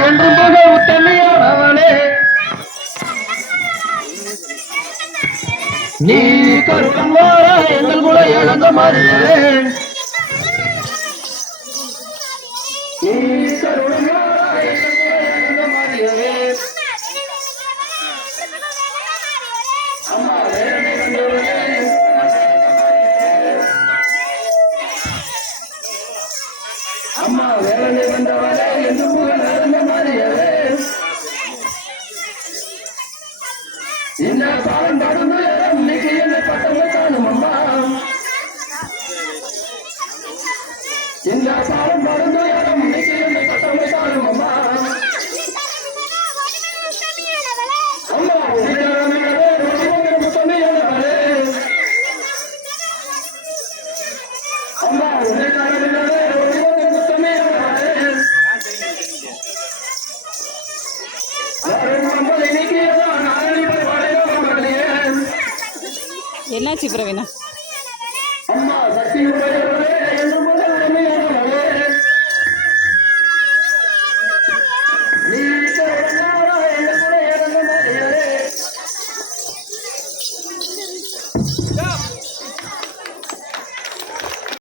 என்று புக உத்தமையானவளே நீ கருடம் வாரா எங்கள் கூட இழந்த மாதிரியே. நீ எங்கள் கூட இழந்த அம்மா வேலை வந்தவரே என்ன பாடம் நடந்து இன்னைக்கு என்ன பட்டம் காணும் அம்மா என்ன பாடம் நடந்து இன்னைக்கு என்ன பட்டம் காணும் அம்மா அம்மா உன்னிடமே என்னாச்சு பிரவீனா?